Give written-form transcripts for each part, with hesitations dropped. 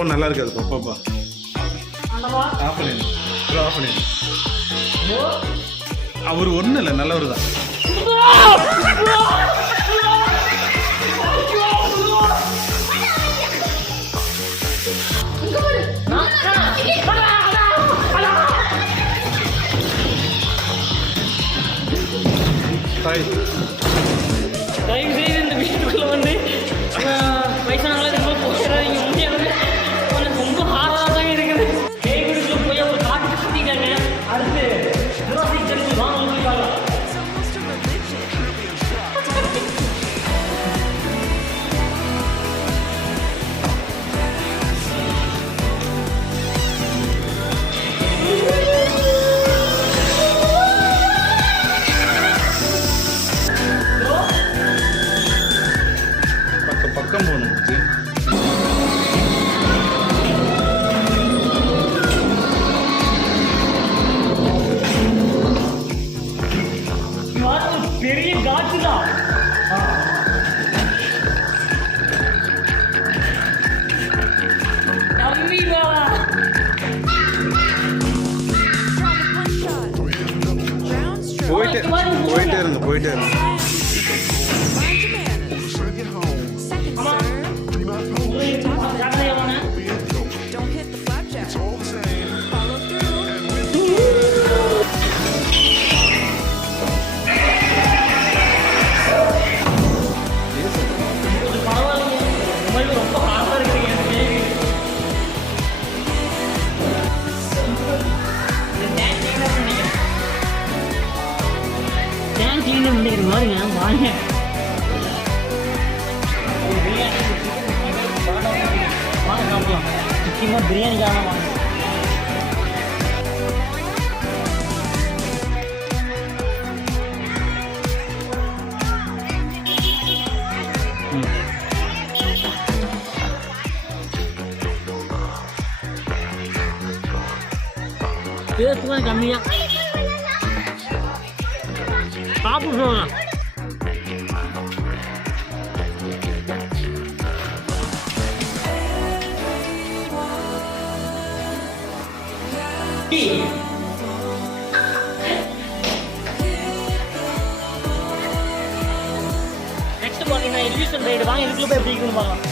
Phone நல்லா இருக்காது பாப்பா. ஆஃப் பண்ணிடு, ஆஃப் பண்ணிடு. அவர் ஒன்றும் இல்லை, நல்லவர் தான். தயவு செய்து இந்த விஷயத்துக்குள்ள வந்து வயசானவங்கள ரொம்ப போகிறாங்க. முடியாது ரொம்ப ஹாராக தான் இருக்குது. தேவைக்குள்ள போய் ஒரு காட்டு சுற்றிட்டாங்க. அடுத்து வாங்க பக்கம் போகணும். பெரிய காற்று தான். போயிட்டே இருங்க. பாருங்க வாங்க. வாங்க சாப்பிடலாம். முக்கியமாக பிரியாணிக்காக வாங்க. டேஸ்ட் தான் கம்மியாக சாப்பிடுவோம். நெக்ஸ்ட் பார்த்தீங்கன்னா எக்ஸிபிஷன் ரைடு வாங்க. இதுக்குள்ள போய் எப்படி இருக்குன்னு பார்க்கலாம்.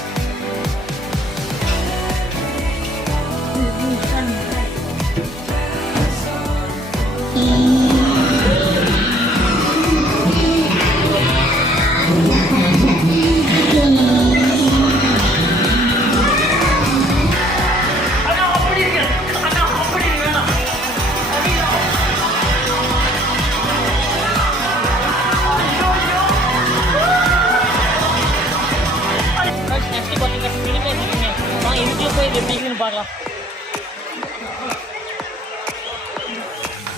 பார்க்கலாம்.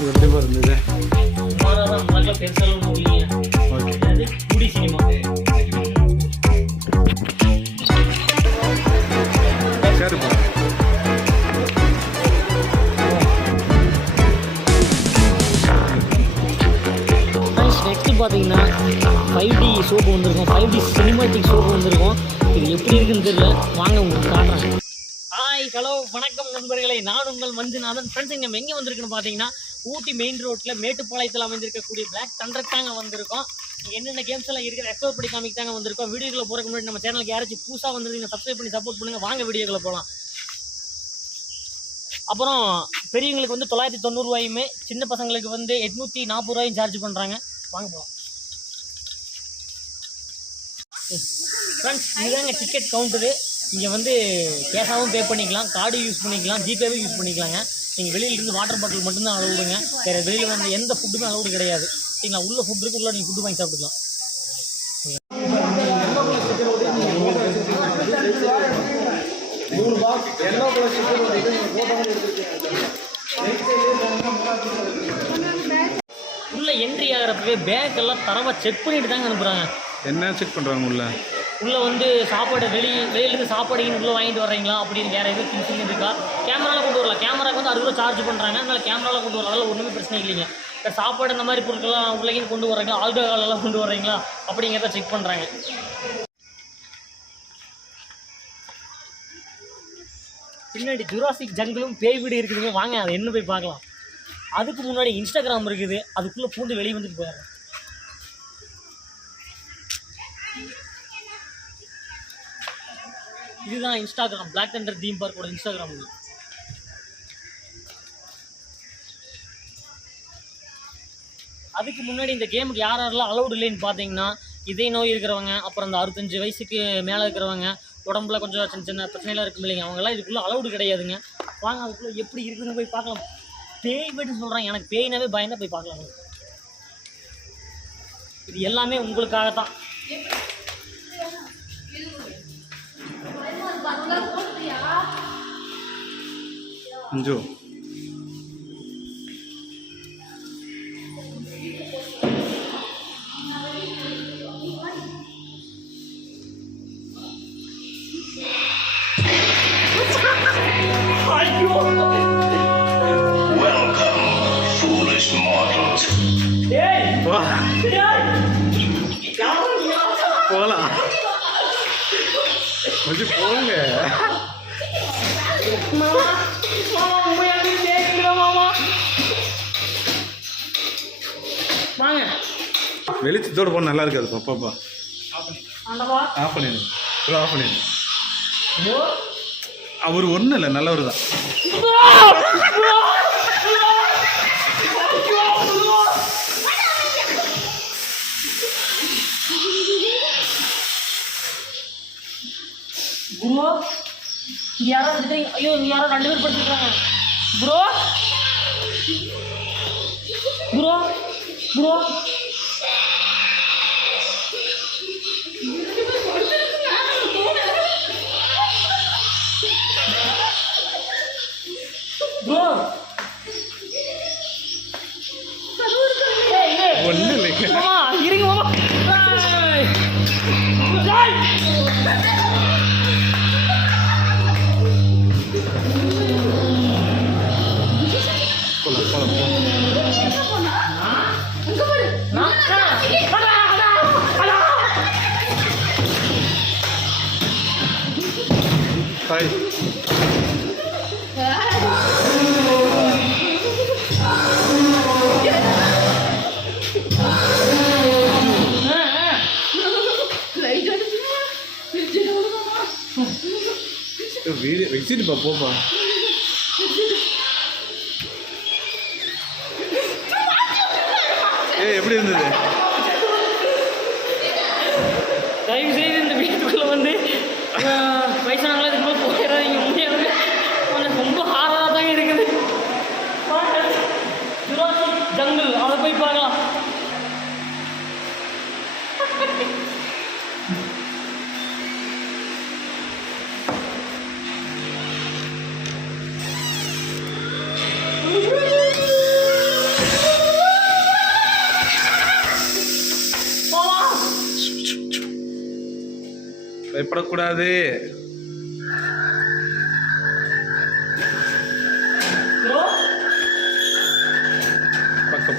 எப்படி இருந்தது? நல்லா பெருசாலும் முடியல. குடி சினிமா நெக்ஸ்ட் பார்த்தீங்கன்னா 5D ஷோக்கு வந்திருக்கோம். 5D சினிமாட்டிக் ஷோக்கு வந்திருக்கோம். இது எப்படி இருக்குன்னு தெரியல, வாங்க உங்களுக்கு காட்டுறேன். ஹலோ வணக்கம் நண்பர்களே, நான் உங்கள் மஞ்சுநாதன். ஃப்ரெண்ட்ஸ் இங்கே எங்கே வந்திருக்குன்னு பார்த்தீங்கன்னா ஊட்டி மெயின் ரோட்டில் மேட்டுப்பாளையத்தில் அமைந்திருக்கக்கூடிய பிளாக் தண்டர் தாங்க வந்திருக்கோம். என்னென்ன கேம்ஸ் எல்லாம் இருக்கிற எக்ஸ்ப்ளோர் பண்ணி காமிக்கு தாங்க வந்திருக்கோம். வீடியோக்குள்ள போகிறதுக்கு முன்னாடி நம்ம சேனலுக்கு யாராச்சும் புதுசாக வந்துருந்தீங்க சப்ஸ்கிரைப் பண்ணி சப்போர்ட் பண்ணுங்கள். வாங்க வீடியோக்குள்ள போகலாம். அப்புறம் பெரியவங்களுக்கு வந்து 990 ரூபாயுமே, சின்ன பசங்களுக்கு வந்து 840 ரூபாயும் சார்ஜ் பண்ணுறாங்க. வாங்க போகலாம். ஃப்ரெண்ட்ஸ் இதுதாங்க டிக்கெட் கவுண்டரு. இங்கே வந்து கேஷாகவும் பே பண்ணிக்கலாம், கார்டு யூஸ் பண்ணிக்கலாம், ஜிபேவும் யூஸ் பண்ணிக்கலாங்க. நீங்கள் வெளியிலேருந்து வாட்டர் பாட்டில் மட்டும்தான் அலவுடுங்க. வேறு வெளியில் வந்து எந்த ஃபுட்டுமே அலவுடு கிடையாது. சரிங்களா? உள்ள ஃபுட் இருக்கு, உள்ள நீங்கள் ஃபுட்டு வாங்கி சாப்பிட்டுக்கலாம். உள்ள என்ட்ரி ஆகிறப்பவே பேக் எல்லாம் தரமாக செக் பண்ணிட்டு தாங்க அனுப்புகிறாங்க. என்ன செக் பண்ணுறாங்க? உள்ளே வந்து சாப்பாடு வெளியிலேருந்து சாப்பாடு உள்ளே வாங்கிட்டு வர்றீங்களா அப்படின்னு வேறு எதுவும் திங்ஸ் இருக்கா? கேமராவில் கொண்டு வரலாம். கேமராவுக்கு வந்து 60 ரூபா சார்ஜ் பண்ணுறாங்க. அதனால் கேமராவில் கொண்டு வரலாம். அதெல்லாம் ஒன்றுமே பிரச்சனை இல்லைங்க. இப்போ சாப்பாடு இந்த மாதிரி பொருட்கள்லாம் உள்ளே கொண்டு வர்றீங்களா, ஆல்கஹாலெல்லாம் கொண்டு வர்றீங்களா அப்படிங்கிறத செக் பண்ணுறாங்க. பின்னாடி ஜுராசிக் ஜங்கிளும் பேய் வீடு இருக்குதுங்க. வாங்க அதை என்ன போய் பார்க்கலாம். அதுக்கு முன்னாடி இன்ஸ்டாகிராம் இருக்குது, அதுக்குள்ளே பூந்து வெளியே வந்துட்டு போயிடலாம். இதுதான் இன்ஸ்டாகிராம், பிளாக் தண்டர் தீம் பார்க்கோட இன்ஸ்டாகிராம். இது அதுக்கு முன்னாடி இந்த கேமுக்கு யாரெல்லாம் அலௌடு இல்லைன்னு பார்த்தீங்கன்னா, இதய நோய் இருக்கிறவங்க, அப்புறம் இந்த 65 வயசுக்கு மேலே இருக்கிறவங்க, உடம்புல கொஞ்சம் சின்ன சின்ன பிரச்சனைலாம் இருக்கும் இல்லைங்க, அவங்கெல்லாம் இதுக்குள்ளே அலௌடு கிடையாதுங்க. வாங்க அதுக்குள்ளே எப்படி இருக்குதுன்னு போய் பார்க்கலாம். பேய் வீடுன்னு சொல்கிறாங்க, எனக்கு பேய்னாவே பயந்தா போய் பார்க்கலாம். இது எல்லாமே உங்களுக்காகத்தான். அஞ்சு போலாம் போங்க. வெளிச்சத்தோடு போன நல்லா இருக்காது. பாப்பாப்பா ஆஃப் பண்ணிடு, ஆஃப் பண்ணிடு. அவர் ஒன்றும் இல்லை, நல்லவர் தான். ப்ரோ இங்கே யாரோ எடுத்துறீங்க. ஐயோ இங்கே யாரோ 2 பேர் படுத்துருக்காங்க. ப்ரோ ப்ரோ ப்ரோ ப்ரோ ஒன்றும் இல்லைங்க. மாமா இருங்க மாமா. வீடியோ வச்சுட்டு போப்பா. எப்படி இருந்தது? தயவு செய்து இந்த வீட்டுக்குள்ளே வந்து வயசானவங்கள இதுக்குள்ள போயிடாதீங்க. உண்மையாகவே கொஞ்சம் ரொம்ப ஹாராக தாங்க இருக்குது. ஜுராசிக் ஜங்கிள் அதை போய் பார்க்கலாம். பயப்படக்கூடாது.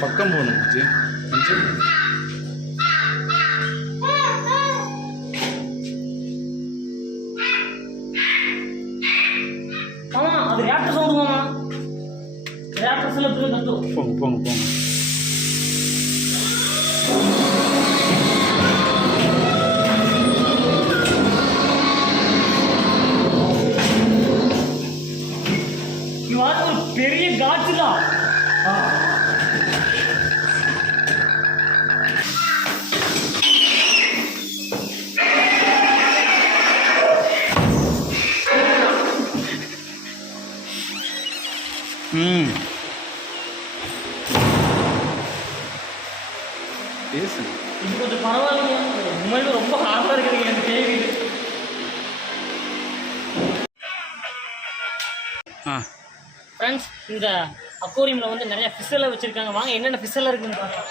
பக்கம் போகணும். ஆமா அது ரேப்டர் சவுண்ட் மாமா. ரேப்டர்ஸ்ல எப்படி கத்தும். போங்க போங்க போங்க. பெரிய காட்சி தான். இது கொஞ்சம் பரவாயில்லைங்க. உண்மையில ரொம்ப ஹார்டாக இருக்குதுங்க எனக்கு கேள்வி. ஃப்ரெண்ட்ஸ் இந்த அக்வாரியமில் வந்து நிறைய ஃபிஷ் எல்லாம் வச்சுருக்காங்க. வாங்க என்னென்ன ஃபிஷ் எல்லாம் இருக்குன்னு பார்க்கலாம்.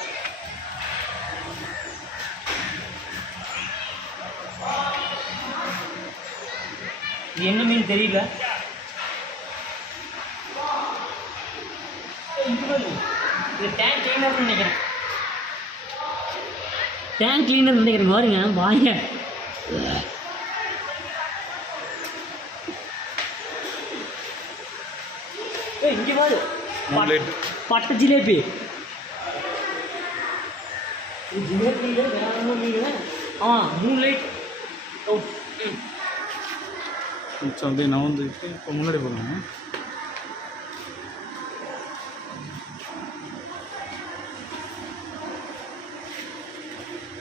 இது என்ன மீன் தெரியல. இது டேங்க் கிளீனர்னு நினைக்கிறேன். டேங்க் கிளீனர் நினைக்கிறேன். பாருங்க வாங்க. காட் மூன்லைட் பட்டு ஜிலேபி. ஜிலேபி வேற மீன். மூன்லைட். ஓ கொஞ்சம் அப்படியே நான் வந்து இப்போ முன்னாடி போகலாமா?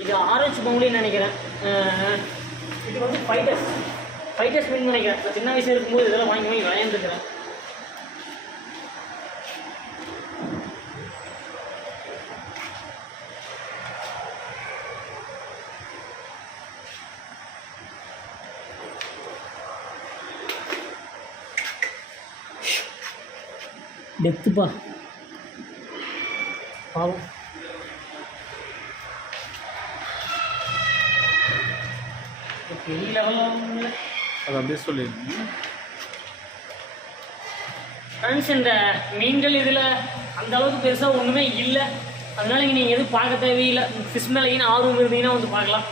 இது ஆரஞ்சு பவுலின்னு நினைக்கிறேன். இது வந்து ஃபைட்டர்ஸ் மீன் நினைக்கிறேன். நான் சின்ன வயசுல இருக்கும்போது இதெல்லாம் வாங்கி விளையாண்டுருக்கிறேன். டெத்துப்பா பாவம். பெரிய லெவலில் அது அப்படியே சொல்லிடுங்க ஃப்ரெண்ட்ஸ். இந்த மீன்கள் இதில் அந்த அளவுக்கு பெருசாக ஒன்றுமே இல்லை. அதனால நீங்கள் எதுவும் பார்க்க தேவையில்லை. ஃபிஷ் மேலே ஆர்வம் இருந்தீங்கன்னா வந்து பார்க்கலாம்.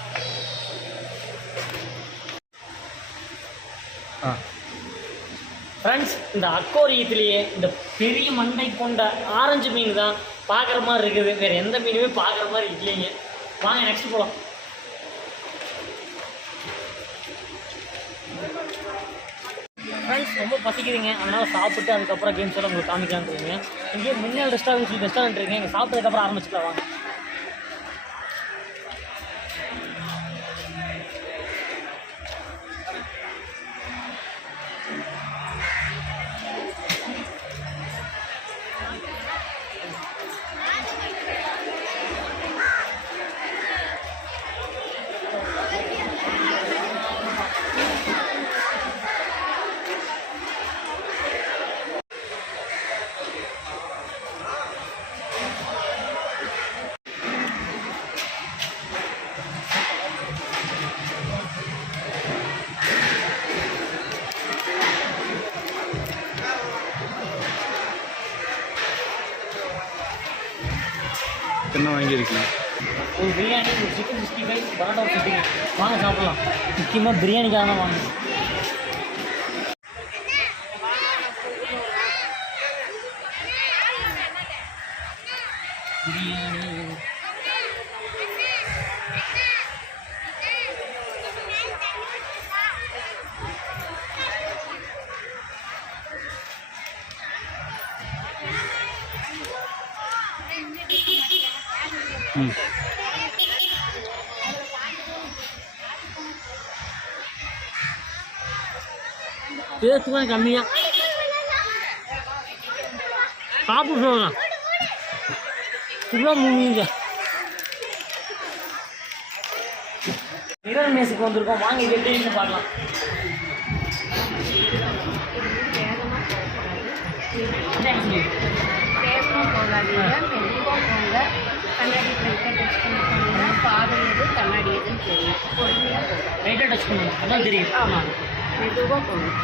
ஃப்ரெண்ட்ஸ், இந்த அக்வாரியத்திலேயே இந்த பெரிய மண்டை கொண்ட ஆரஞ்சு மீன் தான் பார்க்குற மாதிரி இருக்குது. வேறு எந்த மீனுமே பார்க்குற மாதிரி இல்லைங்க. வாங்க நெக்ஸ்ட் போகலாம். ஃப்ரெண்ட்ஸ், ரொம்ப பசிக்குதுங்க. அதனால் சாப்பிட்டு அதுக்கப்புறம் கேம்ஸ் எல்லாம் உங்களுக்கு காமிக்கலான்னு இருக்கீங்க. இங்கே மின்னல் ரெஸ்டாரண்ட் இருக்குங்க. இங்கே சாப்பிட்டதுக்கப்புறம் ஆரம்பிச்சுக்கலாம் வாங்க. என்ன வாங்கியிருக்கீங்க? ஒரு பிரியாணி, ஒரு சிக்கன் 65, பரோட்டா ஒரு 50. வாங்க சாப்பிட்லாம். முக்கியமாக பிரியாணிக்காக தான் வாங்க. பிரியாணி பேசுமா கம்மியாக சாப்பிட்டு சொல்லலாம். இப்படிலாம் முடிஞ்ச இரவு மேசுக்கு வந்திருக்கோம். வாங்க இது எப்படின்னு பார்க்கலாம். லைட்டாக டச் பண்ணுங்க, அதான் தெரியும். ஆமாம்,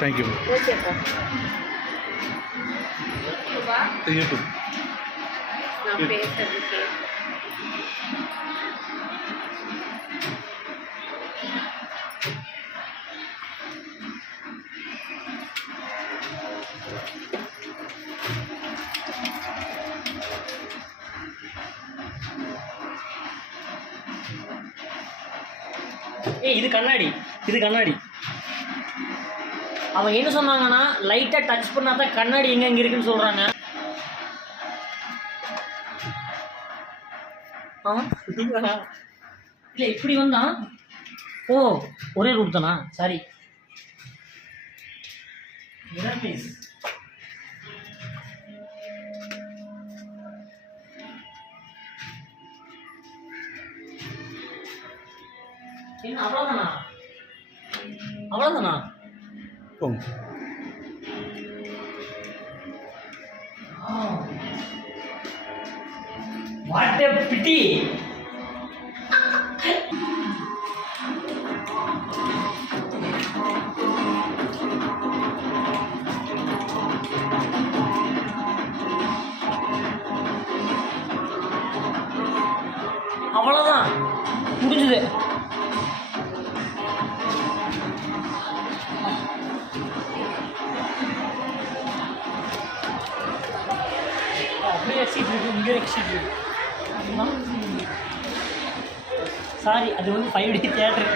தேங்க்யூ. யூடியூப் இது கண்ணாடி. அவங்க என்ன சொன்னாங்கன்னா லைட்டாக டச் பண்ணால் தான் கண்ணாடி எங்கே இருக்குன்னு சொல்கிறாங்க. இல்லை இப்படி வந்தா ஓ ஒரே ரூட் தானா? சாரி. என்ன அவ்வளோதானா? போங்க. What a pity! அவ்வளோதான், முடிஞ்சது. இங்கே எக்ஸிட் சாரி அது வந்து 5D தியேட்டர்.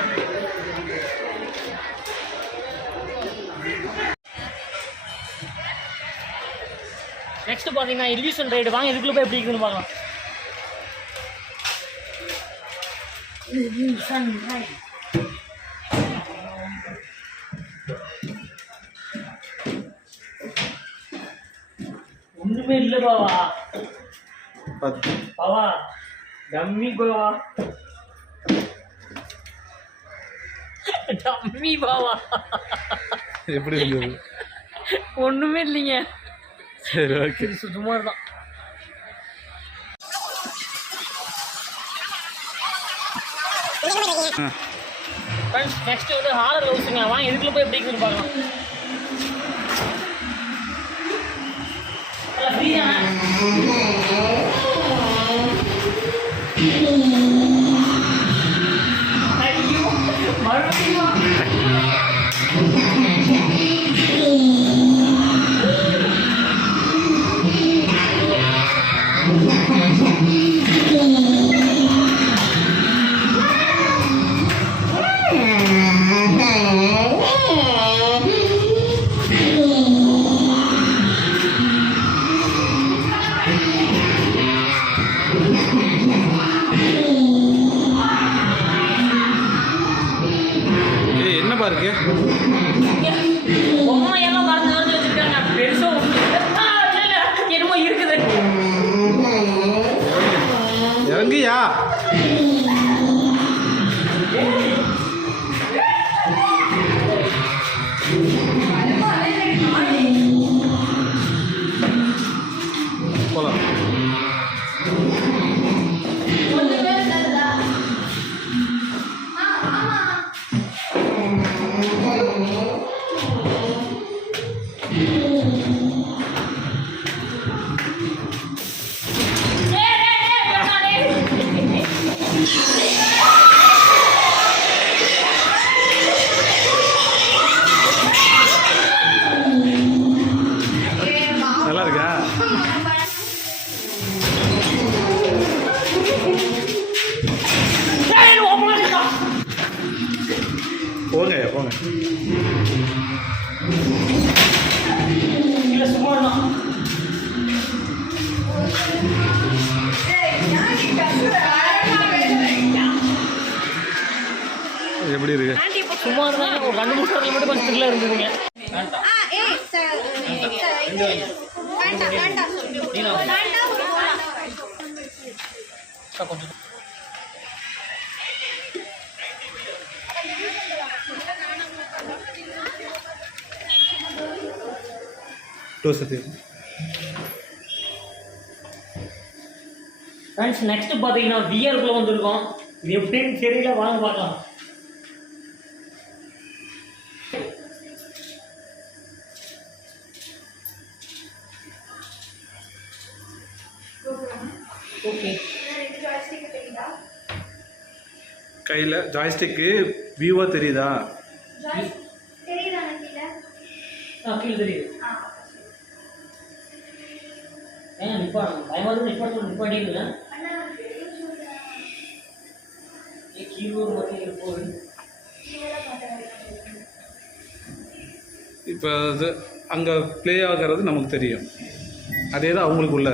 நெக்ஸ்ட் பார்த்தீங்கன்னா இல்யூஷன் ரைடு. வாங்க இதுக்குள்ளே போய் எப்படி இருக்குன்னு பார்க்கலாம். இல்யூஷன் ரைடு ஒன்றுமே இல்லை பாவா. பாவா டம்மி பாவா, டம்மி பாவா. எப்படி இருந்தது? ஒன்றுமே இல்லைங்க. சரி ஓகே, சுமார் தான். ஃப்ரெண்ட்ஸ் நெக்ஸ்ட் வந்து ஹாரர் ஹவுஸுங்க. வாங்க இதுக்குள்ள போய் எப்படி இருக்குன்னு பார்க்கலாம். ஐயோ மறுபடியும் என்னப்பா இருக்கு? பொம்மை எல்லாம் மறந்து மறந்து வச்சிருக்காங்க. பெருசா என்னமோ இருக்குது. இறங்கியா? போலாம். நல்லா இருக்கா? போங்க போங்க. இல்லை சுமார் தான். எப்படி இருக்கு? சுமார் தான். ஒரு 2 3 வருஷத்துல மட்டும் கொஞ்சம் த்ரில்லா இருந்ததுங்க. கொஞ்சம் ஃப்ரெண்ட்ஸ் நெக்ஸ்ட் பார்த்தீங்கன்னா விஆர்க்குள்ள வந்திருக்கோம். இது எப்படின்னு தெரியல, வாங்க பார்க்கலாம். ஓகே கையில் ஜாய்ஸ்டிக்கு வியூவா தெரியுதா? கீழே தெரியுது. ஏன் நிப்பாடு பயமாக நிப்பாட்டிங்களா? கீபோர்டு மட்டும் இருப்போது. இப்போ அது அங்கே ப்ளே ஆகிறது நமக்கு தெரியும். அதே தான் அவங்களுக்குள்ள.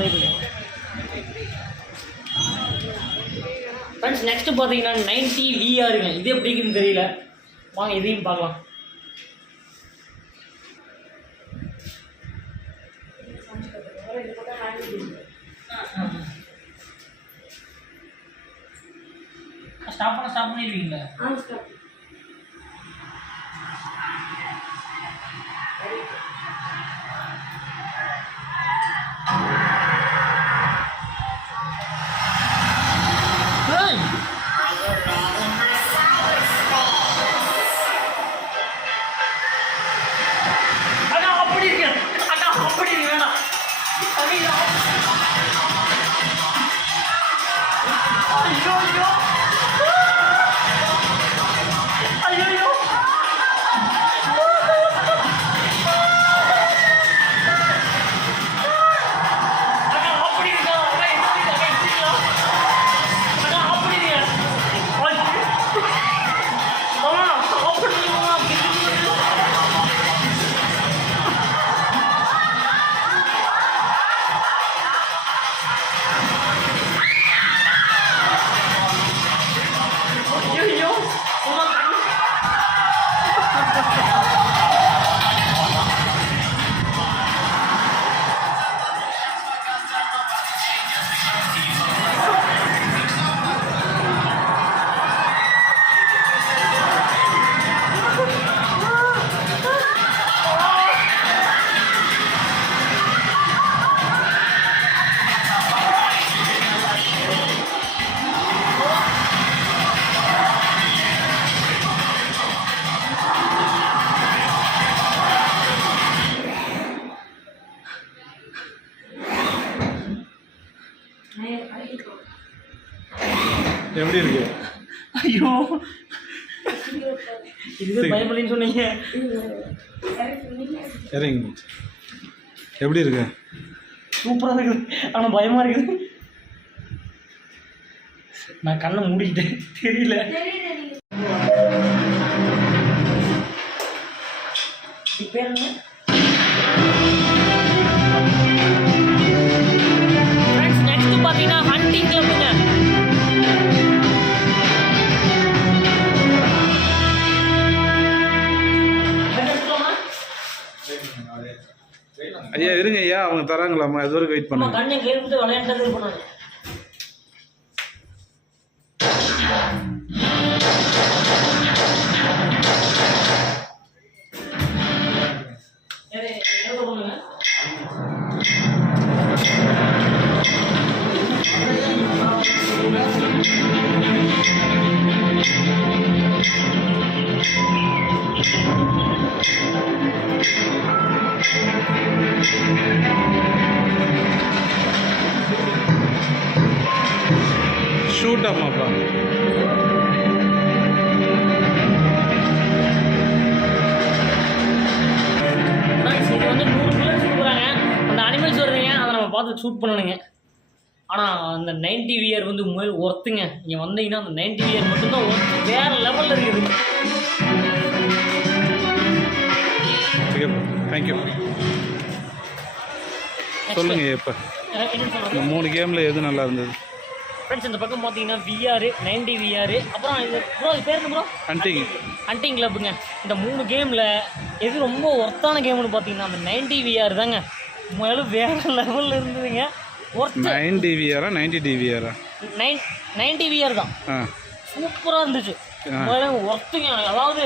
பண்ணியிருக்கேன். ஃப்ரெண்ட்ஸ் நெக்ஸ்ட்டு பார்த்தீங்கன்னா 90 விஆருங்க. இது எப்படி இருக்குன்னு தெரியல, வாங்க இதையும் பார்க்கலாம். ஸ்டாப் பண்ணிடுவீங்களா? எப்படி இருக்கு? ஐயோ, இது பயப்படலன்னு சொன்னீங்க. சரிங்க, எப்படி இருக்கு? சூப்பராக இருக்குது, ஆனால் பயமாக இருக்குது. நான் கண்ணை மூடிக்கிட்டேன், தெரியல. பேர் என்ன? ஃப்ரெண்ட்ஸ் நெக்ஸ்ட் பார்த்தீங்கன்னா ஹண்டிங் கிளப்புங்க. ஐயா இருங்க ஐயா, அவங்க தராங்களாம்மா, அது வரைக்கும் வெயிட் பண்ணுங்க. கண்ணை கேட்டு விளையாண்டது இருப்போம். ஷூட் அம்மாப்பா. இது வந்து 100 பில்லர்ஸ் கொடுக்குறாங்க. அந்த அனிமல்ஸ் வருதுங்க, அதை நம்ம பார்த்து ஷூட் பண்ணணுங்க. ஆனால் அந்த 90 விஆர் வந்து முதல் ஒர்த்துங்க. நீங்கள் வந்தீங்கன்னா அந்த 90 விஆர் மட்டும்தான் ஒர்த்து, வேறு லெவலில் இருக்குது. தேங்க்யூ. சொல்லுங்க இப்போ இந்த 3 கேமில் எது நல்லா இருந்தது? ஃப்ரெண்ட்ஸ் இந்த பக்கம் பார்த்தீங்கன்னா விஆர் 90 விஆர், அப்புறம் இது ப்ரோ இது பேர் என்ன ப்ரோ? ஹண்டிங் கிளப்புங்க. இந்த 3 கேமில் எது ரொம்ப ஒர்த்தான கேம்னு பார்த்தீங்கன்னா அந்த 90 விஆர் தாங்க. முதல்ல வேறு லெவலில் இருந்ததுங்க. ஒர்த்து 90 விஆரா 90 டிவிஆரா? 90 விஆர் தான். சூப்பராக இருந்துச்சு. ஒர்த்துங்க. அதாவது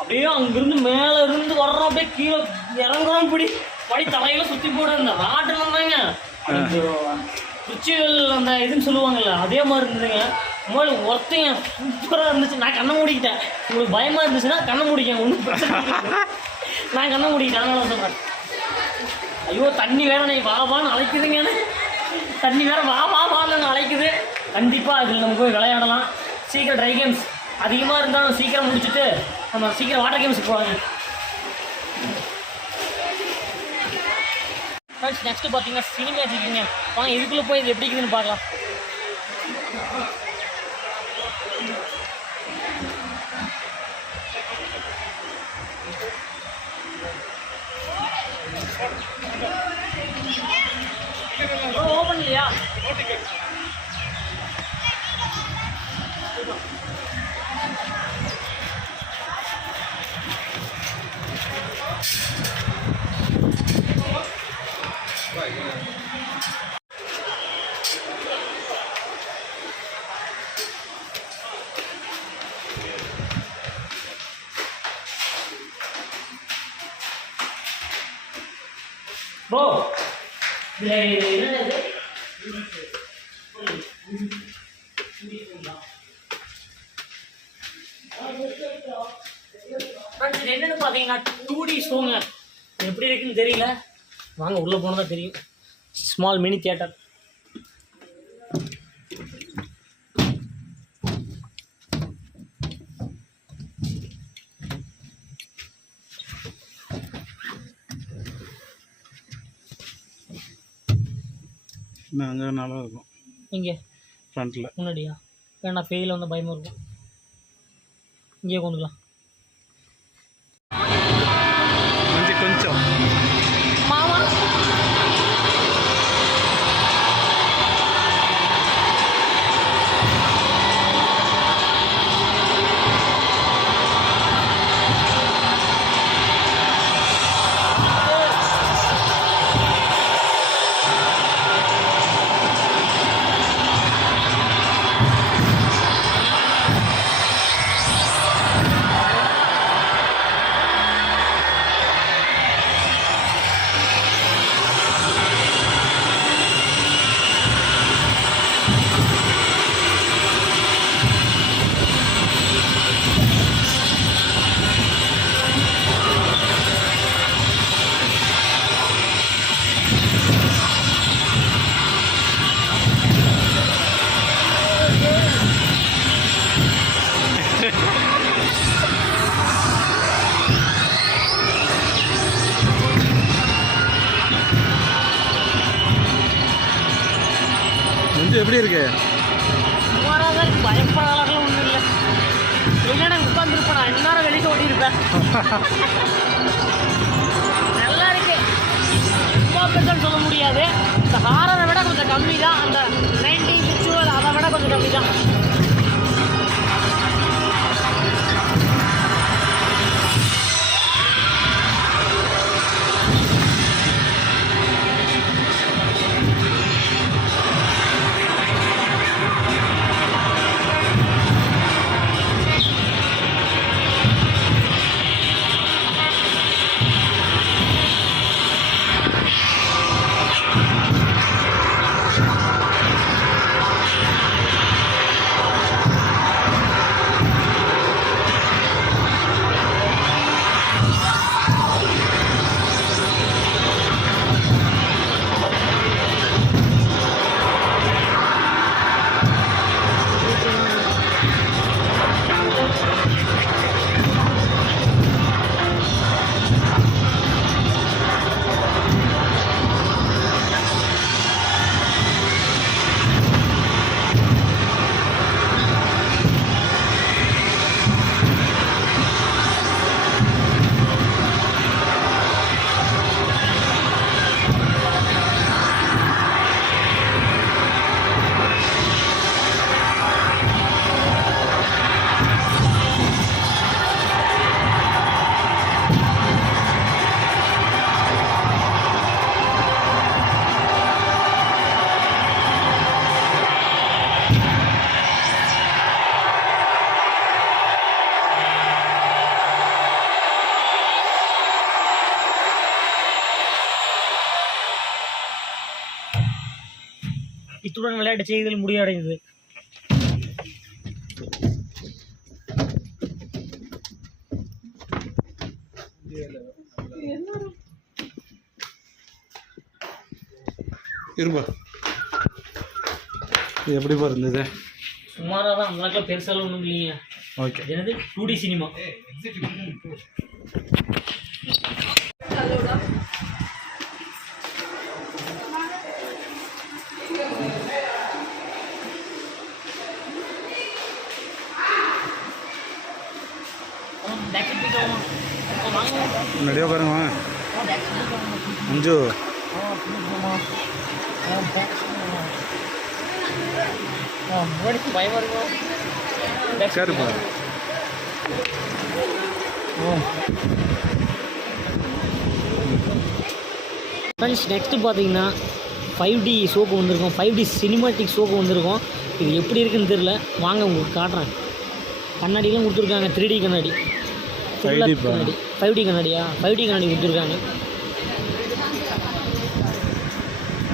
அப்படியே அங்கிருந்து மேலே இருந்து வர்றோம், அப்படியே கீழே இறங்குறோம், படி தலையில சுற்றி போட இந்த ராட்டெல்லாம் தாங்க. குச்சிகள் அந்த இதுன்னு சொல்லுவாங்கல்ல, அதே மாதிரி இருந்ததுங்க. முதல்ல ஒருத்தைங்க சூப்பராக இருந்துச்சு. நான் கண்ணை மூடிக்கிட்டேன். உங்களுக்கு பயமாக இருந்துச்சுன்னா கண்ணை மூடிக்கேன், ஒன்றும் பிரச்சனை இல்லை. நான் கண்ணை மூடிக்கிட்டேன், அதனால சொல்கிறேன். ஐயோ தண்ணி வேற நீ வான்னு அழைக்குதுங்க. தண்ணி வேற வான்னு அழைக்குது. கண்டிப்பாக இதில் நம்ம போய் விளையாடலாம். சீக்கிரம் ட்ரை கேம்ஸ் அதிகமாக இருந்தாலும் சீக்கிரம் முடிச்சுட்டு நம்ம சீக்கிரம் வாட்டர் கேம்ஸுக்கு போவாங்க. ஃப்ரெண்ட்ஸ் நெக்ஸ்ட்டு பார்த்தீங்கன்னா சினிமேட்டிக்குங்க. வாங்க இதுக்குள்ளே போய் இது எப்படி இருக்குதுன்னு பார்க்கலாம். ஓப்பன் இல்லையா? ப்ரோ இதில் என்னது என்னென்னு பார்த்தீங்கன்னா 2D ஷோங்க. எப்படி இருக்குன்னு தெரியல, வாங்க உள்ளே போனதா தெரியும். Small mini theatre. அங்கே நல்லா இருக்கும். இங்கே ஃப்ரண்ட்டில் முன்னாடியா? வேணா ஃபெயில் வந்து பயமாக இருக்கும். இங்கே கொண்டுக்கலாம். கொஞ்சம் மாமா வந்து எப்படி இருக்கு? சுமாராக இருக்கு, பயப்படாதெல்லாம் ஒன்றும் இல்லை. இல்லைன்னா உட்காந்துருப்பேன், நான் இந்நேரம் வெளியே ஓட்டியிருப்பேன். நல்லா இருக்கு, ரொம்ப பெருசான்னு சொல்ல முடியாது. இந்த ஹாரரை விட கொஞ்சம் கம்மி தான். அந்த 19 விச்சுவல் அதை விட கொஞ்சம் கம்மி தான். இத்துடன் விளையாட்டு செய்திகள் முடிவடைந்தது. இருப்பா, எப்படிப்பா இருந்தது? சுமாராக தான், அந்த பெருசாலும் ஒன்றும் இல்லைங்க. ஓகே, என்னது 2D சினிமா. முன்னாடியே பாருங்க. வாங்க மஞ்சு, பயமாக இருக்கும். சரிப்பா. ஃப்ரெண்ட்ஸ் நெக்ஸ்ட்டு பார்த்தீங்கன்னா 5D சோப்பு வந்திருக்கோம். 5D சினிமாட்டிக் சோப்பு வந்திருக்கோம். இது எப்படி இருக்குன்னு தெரில, வாங்க உங்களுக்கு காட்டுறேன். கண்ணாடிலாம் கொடுத்துருக்காங்க, 3D கண்ணாடி. 5D கண்ணாடி 5D கண்ணாடியா 5D கண்ணாடி கொடுத்துருக்காங்க.